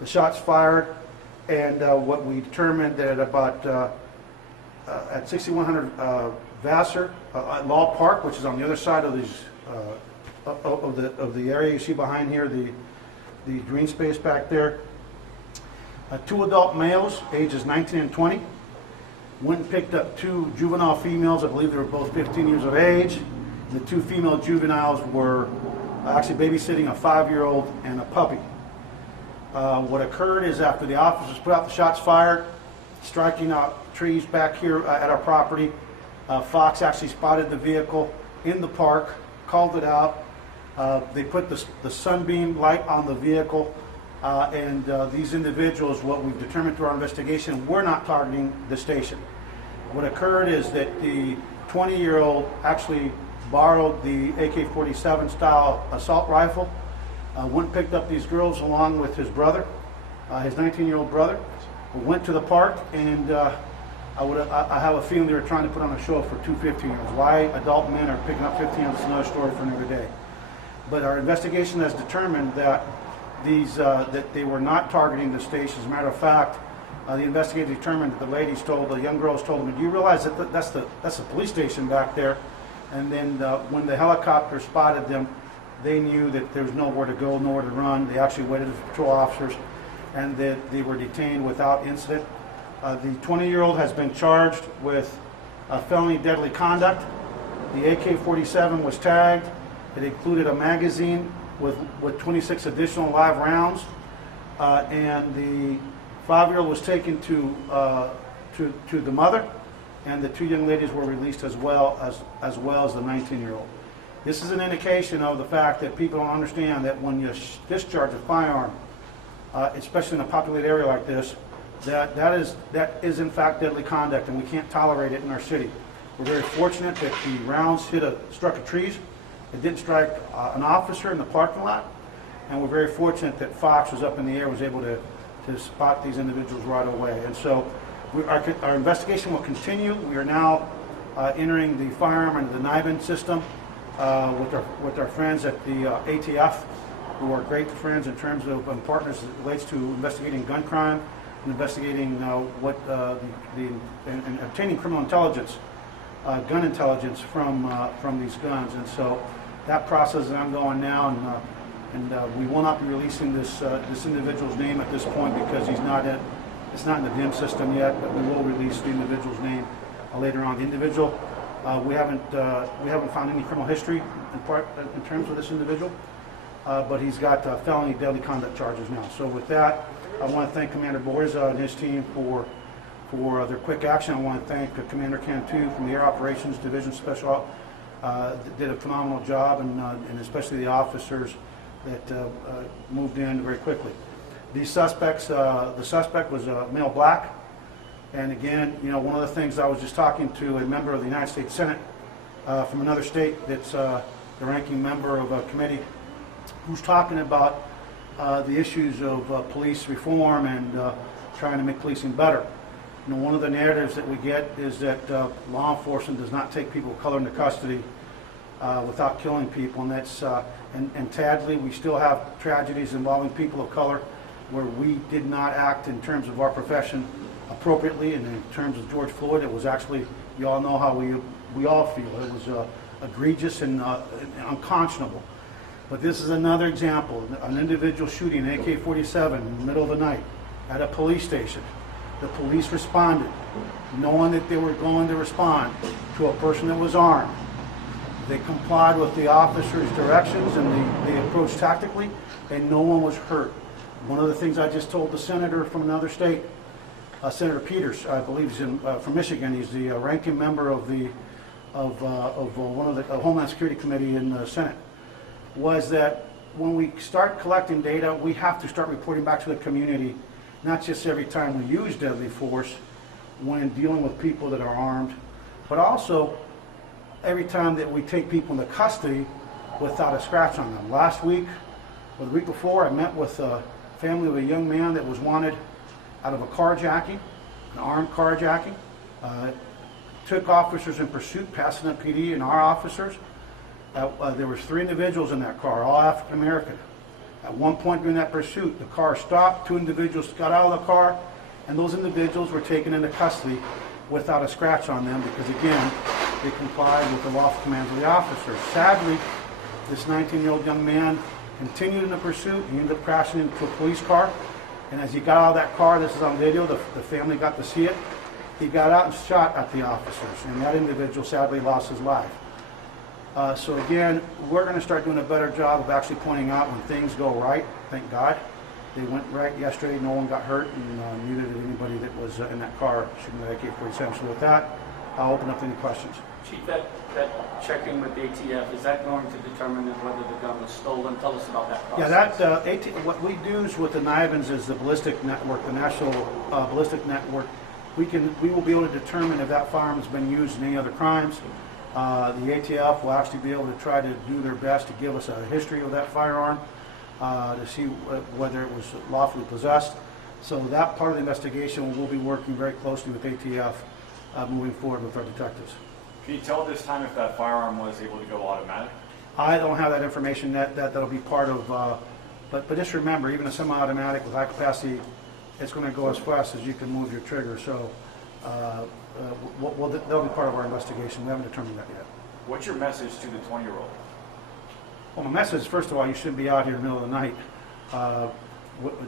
the shots fired, and what we determined that about at 6100 Vassar at Law Park, which is on the other side of these of the area you see behind here, the green space back there. 2 adult males, ages 19 and 20, went and picked up 2 juvenile females. I believe they were both 15 years of age. The 2 female juveniles were actually babysitting a 5-year-old and a puppy. What occurred is after the officers put out the shots fired, striking out trees back here at our property, Fox actually spotted the vehicle in the park, called it out. They put the sunbeam light on the vehicle, and these individuals, what we've determined through our investigation, were not targeting the station. What occurred is that the 20-year-old actually borrowed the AK-47 style assault rifle, went and picked up these girls along with his brother, his 19-year-old brother, went to the park, and I have a feeling they were trying to put on a show for 2 15-year-olds. Why adult men are picking up 15-year-olds is another story for another day. But our investigation has determined that that they were not targeting the station. As a matter of fact, the investigator determined that the young girls told them, "Do you realize that that's the police station back there?" And then when the helicopter spotted them, they knew that there was nowhere to go, nowhere to run. They actually waited for patrol officers, and that they were detained without incident. The 20-year-old has been charged with felony deadly conduct. The AK-47 was tagged. It included a magazine with 26 additional live rounds, and the 5-year-old was taken to the mother, and the 2 young ladies were released as well as the 19-year-old. This is an indication of the fact that people don't understand that when you discharge a firearm, especially in a populated area like this, that is in fact deadly conduct, and we can't tolerate it in our city. We're very fortunate that the rounds struck a trees. It didn't strike an officer in the parking lot, and we're very fortunate that Fox was up in the air, was able to spot these individuals right away. And so our investigation will continue. We are now entering the firearm and the NIBIN system with our friends at the ATF, who are great friends in terms of partners as it relates to investigating gun crime and investigating and obtaining criminal intelligence, gun intelligence from these guns. And so that process is ongoing now, and we will not be releasing this individual's name at this point because it's not in the DIM system yet, but we will release the individual's name later on. The individual, we haven't found any criminal history in terms of this individual, but he's got felony deadly conduct charges now. So with that, I want to thank Commander Borza and his team for their quick action. I want to thank Commander Cantu from the Air Operations Division Special. Did a phenomenal job, and especially the officers that moved in very quickly. The suspect was male black, and again, one of the things I was just talking to a member of the United States Senate from another state that's the ranking member of a committee who's talking about the issues of police reform and trying to make policing better. One of the narratives that we get is that law enforcement does not take people of color into custody without killing people, and that's and sadly we still have tragedies involving people of color where we did not act in terms of our profession appropriately, and in terms of George Floyd, it was actually, you all know how we all feel. It was egregious and unconscionable. But this is another example, an individual shooting an AK-47 in the middle of the night at a police station. The police responded, knowing that they were going to respond to a person that was armed. They complied with the officer's directions, and they approached tactically, and no one was hurt. One of the things I just told the senator from another state, Senator Peters, I believe he's from Michigan. He's the ranking member of one of the Homeland Security Committee in the Senate, was that when we start collecting data, we have to start reporting back to the community, not just every time we use deadly force when dealing with people that are armed, but also every time that we take people into custody without a scratch on them. Last week, or the week before, I met with a family of a young man that was wanted out of a carjacking, an armed carjacking. Took officers in pursuit, passing up PD and our officers. There was 3 individuals in that car, all African American. At one point during that pursuit, the car stopped, 2 individuals got out of the car, and those individuals were taken into custody without a scratch on them because, again, they complied with the lawful commands of the officers. Sadly, this 19-year-old young man continued in the pursuit. He ended up crashing into a police car, and as he got out of that car, this is on video, the family got to see it, he got out and shot at the officers, and that individual sadly lost his life. So again, we're going to start doing a better job of actually pointing out when things go right. Thank God. They went right yesterday. No one got hurt, and neither did anybody that was in that car shooting at AK-47. So with that, I'll open up to any questions. Chief, that checking with the ATF, is that going to determine whether the gun was stolen? Tell us about that process. Yeah, what we do is with the NIBINs is the ballistic network, the National Ballistic Network. We will be able to determine if that firearm has been used in any other crimes. The ATF will actually be able to try to do their best to give us a history of that firearm to see whether it was lawfully possessed. So that part of the investigation, we'll be working very closely with ATF moving forward with our detectives. Can you tell at this time if that firearm was able to go automatic? I don't have that information. That'll be part of, but just remember, even a semi-automatic with high capacity, it's going to go as fast as you can move your trigger. So that'll be part of our investigation. We haven't determined that yet. What's your message to the 20-year-old? Well, my message, first of all, you shouldn't be out here in the middle of the night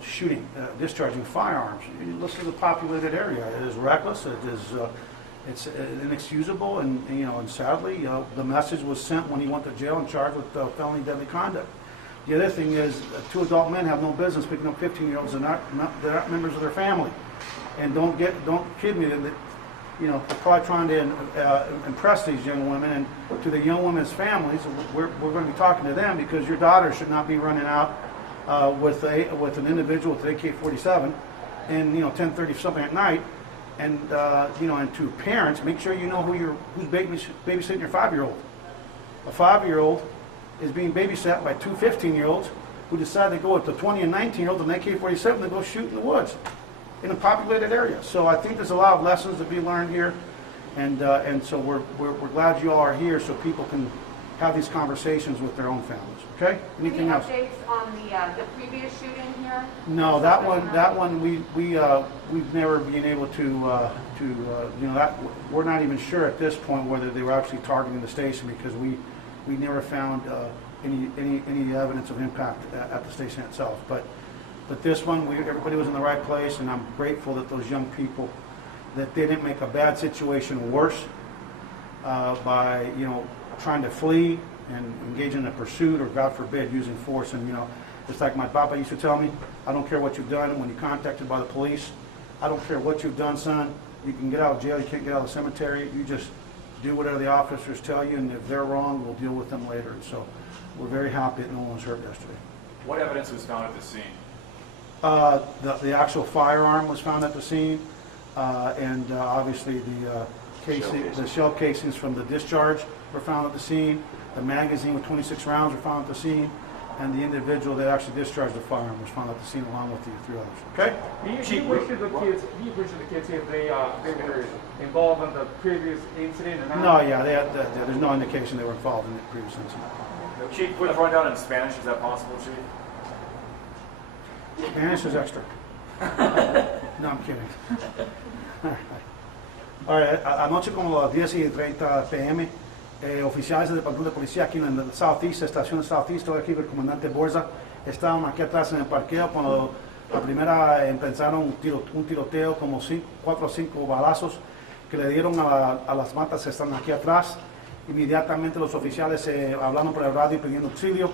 shooting, discharging firearms. You listen to the populated area. It is reckless. It's inexcusable, and sadly, the message was sent when he went to jail and charged with felony deadly conduct. The other thing is, 2 adult men have no business picking up 15-year-olds. They're not members of their family, and don't kid me that they're probably trying to impress these young women, and to the young women's families, we're going to be talking to them because your daughter should not be running out with an individual with an AK-47 and 10:30 something at night. And and to parents, make sure you know who's babysitting your 5-year-old. A 5-year-old is being babysat by 2 15-year-olds who decide to go with the 20 and 19-year-olds and AK-47 to go shoot in the woods in a populated area. So I think there's a lot of lessons to be learned here, and so we're glad you all are here so people can have these conversations with their own families. Okay? Anything else? Any updates on the previous shooting here? No, that one we've never been able to that we're not even sure at this point whether they were actually targeting the station because we never found any evidence of impact at the station itself. But this one, everybody was in the right place, and I'm grateful that those young people that they didn't make a bad situation worse by trying to flee and engage in a pursuit or, God forbid, using force. And it's like my papa used to tell me, I don't care what you've done when you're contacted by the police. I don't care what you've done, son. You can get out of jail, you can't get out of the cemetery. You just do whatever the officers tell you, and if they're wrong, we'll deal with them later. And so we're very happy that no one was hurt yesterday. What evidence was found at the scene? The actual firearm was found at the scene, and obviously the shell casings from the discharge were found at the scene. The magazine with 26 rounds were found at the scene, and the individual that actually discharged the firearm was found at the scene along with the 3 others. Okay? Do you question the kids if they were involved in the previous incident? No, yeah, there's no indication they were involved in the previous incident. Chief, quick rundown in Spanish. Is that possible, Chief? Spanish is extra. No, I'm kidding. All right, anoche como las 10:30 p.m., oficiales del Departamento de Policía aquí en el Southeast, estación Southeast, todo aquí el comandante Borza, estaban aquí atrás en el parqueo cuando la primera empezaron un tiroteo, como 4 o 5 balazos que le dieron a las matas que están aquí atrás. Inmediatamente los oficiales hablaron por el radio pidiendo auxilio,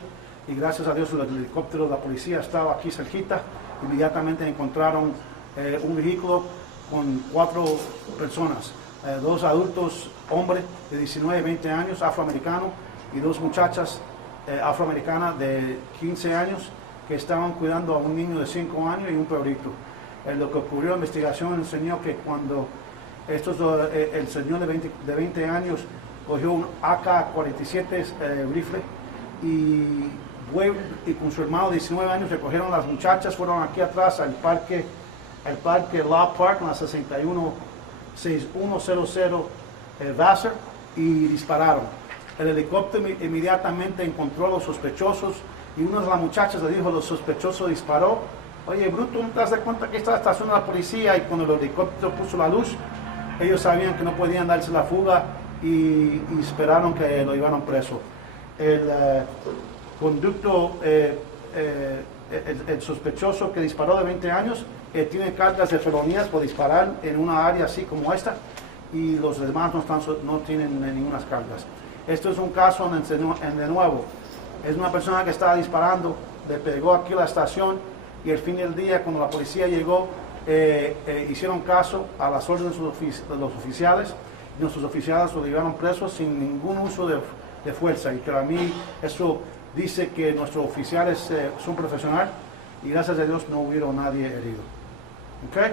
y gracias a Dios el helicóptero de la policía estaba aquí cerquita. Inmediatamente encontraron un vehículo con 4 personas, 2 adultos, hombres de 19 y 20 años, afroamericanos, y 2 muchachas afroamericanas de 15 años que estaban cuidando a un niño de 5 años y un perrito. Lo que ocurrió, la investigación enseñó que cuando el señor de 20 años cogió un AK-47 rifle y con su hermano de 19 años recogieron las muchachas, fueron aquí atrás al parque Law Park, en la 6100 Vassar, y dispararon. El helicóptero inmediatamente encontró a los sospechosos, y una de las muchachas le dijo, los sospechosos disparó. Oye, Bruto, ¿no te das cuenta que esta es la estación de la policía? Y cuando el helicóptero puso la luz, ellos sabían que no podían darse la fuga y esperaron que lo llevaran preso. El conducto, el sospechoso que disparó de 20 años, tiene cargas de felonías por disparar en una área así como esta, y los demás no tienen ninguna cargas. Esto es un caso de nuevo. Es una persona que estaba disparando, le pegó aquí a la estación, y al fin del día, cuando la policía llegó, hicieron caso a las órdenes de los oficiales, y nuestros oficiales lo llevaron presos sin ningún uso de fuerza. Y para mí eso dice que nuestros oficiales son profesionales, y gracias a Dios no hubo nadie herido. Okay?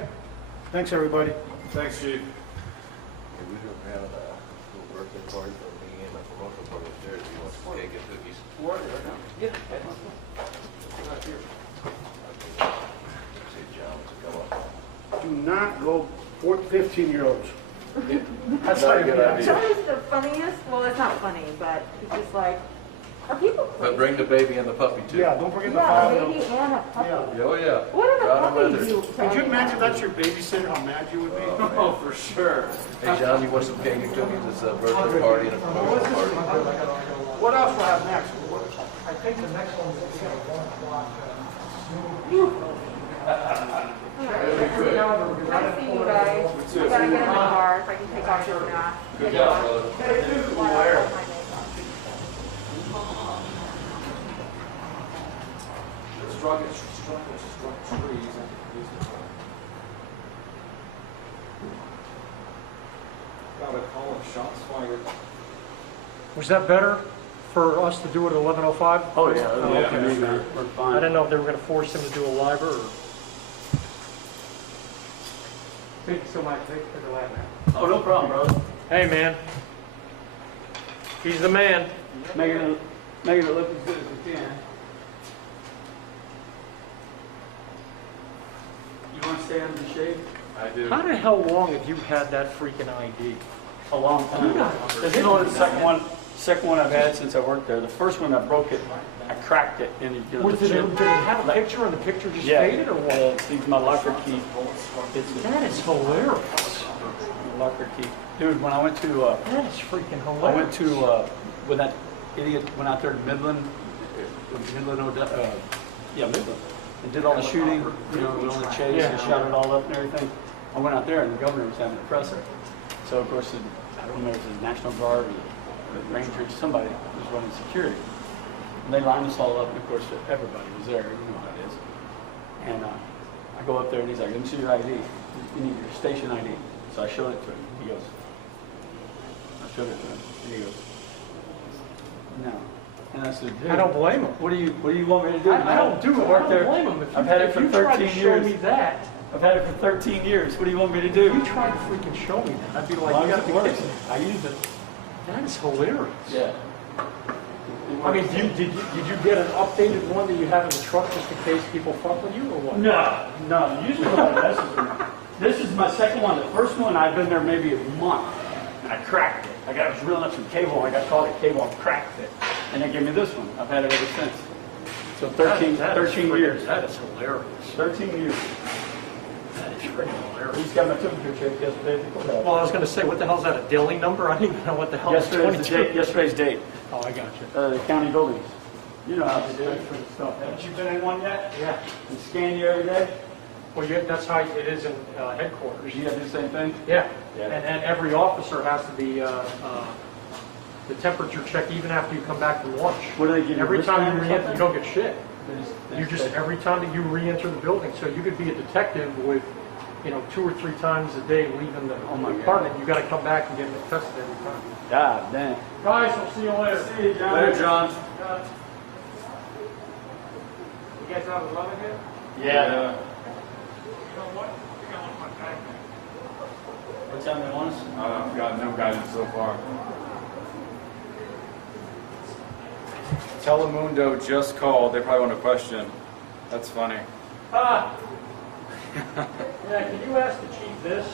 Thanks, everybody. Thanks, Chief. Yeah, we don't have a birthday party for me and a promotional party upstairs. If you want some cake and cookies. See John to go up. Do not go 15-year-olds. That's Not a like, good idea. John is the funniest, well, it's not funny, but it's just like, are people crazy? But bring the baby and the puppy too. yeah, don't forget the Yeah, file. baby and a puppy. Yeah. Oh, yeah. What are the Proud of puppies mother. you Could you imagine that's your babysitter, how mad you would be? Oh, for sure. Hey, John, you want some cake and cookies? It's a birthday party and a promotional party. What else will I have next? I think the next one is at 1 o'clock. Nice seeing you guys. I gotta get in the car if I can take off your mask. Good job, brother. Struck trees. Got a call of shots fired. Was that better for us to do it at 11:05? Oh, yeah, okay. we're I fine. didn't know if they were going to force him to do a live or... Thank you so much. Thank you for the laugh. Oh, no problem, bro. Hey, man. He's the man. Making it look as good as we can. You want to stay under the shade? I do. How the hell long have you had that freaking ID? A long time. This is only the second one I've had since I worked there. The first one, I broke it, I cracked it, and you know, Did the it chip. have a picture and the picture just Yeah, faded or what? see my locker key. It's That is hilarious. my locker key. Dude, when I went to, That is freaking hilarious. I went to, when that idiot went out there to Midland, Midland, and did all the shooting, you know, all the chase, Yeah. and shot it all up and everything. I went out there and the governor was having a presser. So of course, I don't remember if it was the National Guard or the Rangers, somebody was running security. And they lined us all up, and of course, everybody was there, you know how it is. And I go up there and he's like, let me see your ID. You need your station ID. So I showed it to him. He goes, I showed it to him. And he goes, no. And I said, dude, I don't blame him. what do you want me to do? I don't do it. I Work there. don't blame him. If I've had it if for you tried to 13 show years. me that, I've had it for 13 years. What do you want me to if do? you tried to freaking show me that, I'd be like, Long you as gotta it be works. kidding me. I used it. That is hilarious. Yeah. I mean, did you get an updated one that you have in the truck just in case people fuck with you or what? No. Usually what I do this is my second one. The first one, I've been there maybe a month, and I cracked it. I was reeling up some cable, and I got caught at cable and cracked it. And they gave me this one. I've had it ever since. So 13 years. That is hilarious. 13 years. That is freaking hilarious. He's got my temperature check yesterday. Well, I was going to say, what the hell is that, a daily number? I didn't even know what the hell is Yesterday's date. Oh, I got you. The county buildings. You know how they do it for the stuff. Haven't you been in one yet? Yeah. And scan you every day? Well, that's how it is in headquarters. You have to do the same thing? Yeah. Yeah. And every officer has to be the temperature check even after you come back from lunch. What do they give you? Every time you wristband or re-enter, you something? don't get shit. You just, every time that you re-enter the building, so you could be a detective with, 2 or 3 times a day leaving the Oh my God. department. You got to come back and get tested every time. God damn. Guys, we'll see you later. See you, John. Later, John. You guys have a love here? Yeah. You know what? I think I want my bag back. What time they want us? I've got no guidance so far. Telemundo just called. They probably want a question. That's funny. Ah! Yeah, can you ask the chief this?